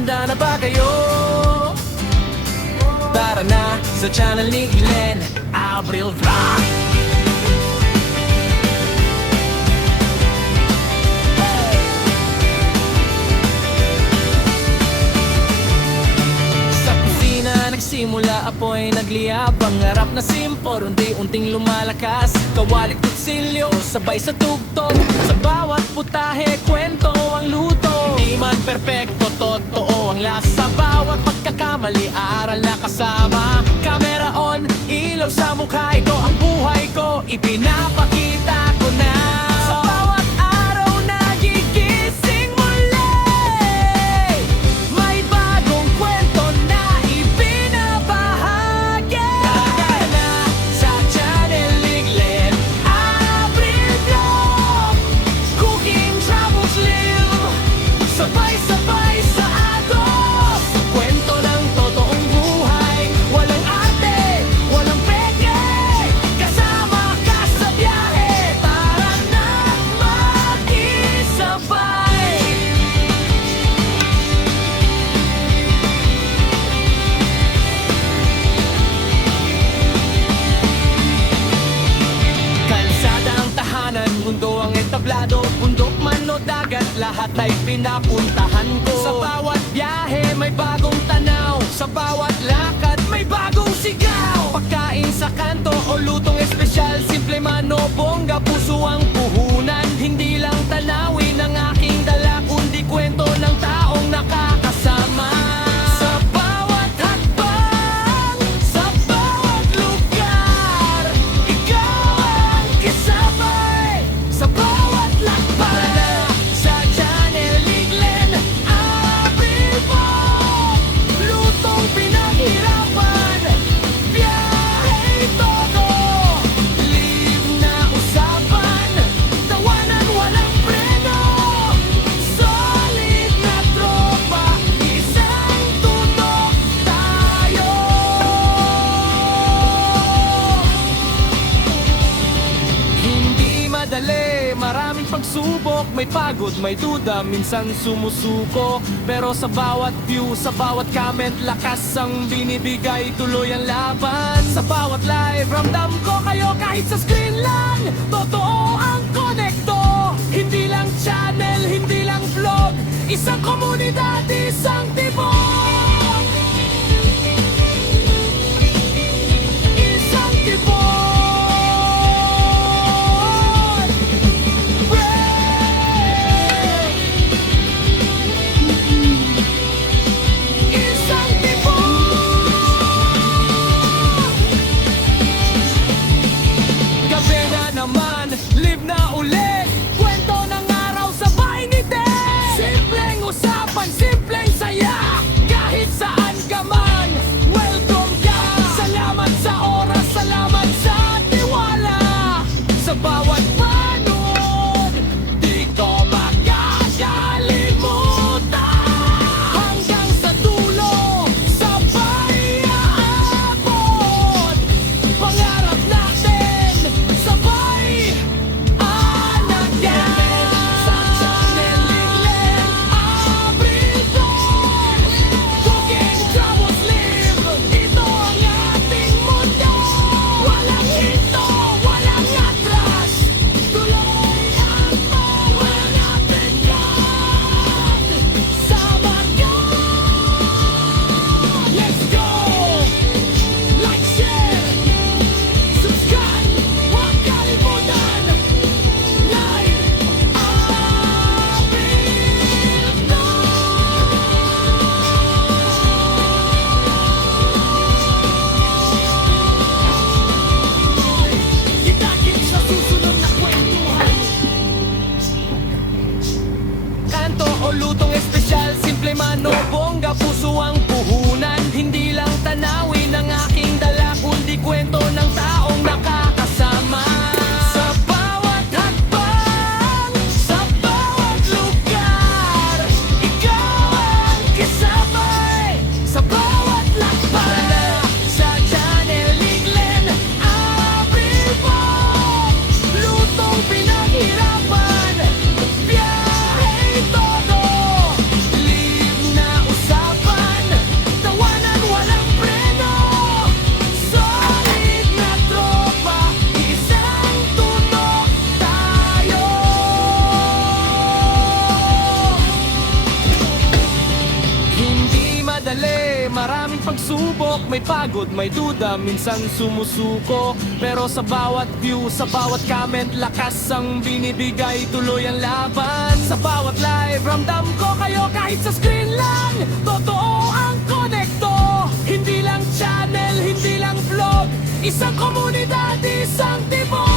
Handa na ba kayo? Tara na sa channel ni Glenn Abril Vlog. Sa kusina nagsimula apoy nagliyab. Pangarap na simpor, unti-unting lumalakas. Kawalik kutsilyo, sabay sa tugtog. Sa bawat putahe, kwento ang luto. Di man perpekto, totoo ang lasa. Sa bawat pagkakamali, aral na kasama. Camera on, ilaw sa mukha. Ito ang buhay ko, ipinapakita ko na. Sa bawat araw nagigising muli, may bagong kwento na ibinabahagi. Tara na sa channel ni Glenn Abril Vlog. Cooking, travels, live, sabay-sabay sa agos. Kwento ng totoong buhay, walang arte, walang peke. Kasama ka sa biyahe, tara na makisabay. Kalsada ang tahanan, mundo ang entablado. Bundok man o dagat, lahat ay pinapuntahan ko. Sa bawat biyahe may bagong tanaw, sa bawat lakad may bagong sigaw. Pagkain sa kanto o lutong espesyal, simple man o bongga, puso ang puhunan. Hindi lang tanawin ang aking dala, kundi kwento ng taong nakakasama. Sa bawat hakbang, sa bawat lugar, ikaw ang kasabay. Sa bawat lakbay, sa channel ni Glenn Abril Vlog. Lutong pinaghirapan, biyahe todo. Live na usapan, tawanan walang preno. Solid na tropa, isang tutok tayo. Hindi madali, maraming pagsubok. May pagod, may duda, minsan sumusuko. Pero sa bawat view, sa bawat comment, lakas ang binibigay, tuloy ang laban. Sa bawat live, ramdam ko kayo kahit sa screen lang. Totoo ang konekto, hindi lang channel, hindi lang vlog. Isang komunidad, isang tibok. Isang tibok. Isang tibok. Gabi na naman, live na ulit. Kwento ng araw sa bahay ni Ted. Simpleng usapan, simpleng saya. may pagod, may duda, minsan sumusuko. Pero sa bawat view, sa bawat comment, lakas ang binibigay, tuloy ang laban. Sa bawat live, ramdam ko kayo kahit sa screen lang. Totoo ang konekto, hindi lang channel, hindi lang vlog. Isang komunidad, isang tibok.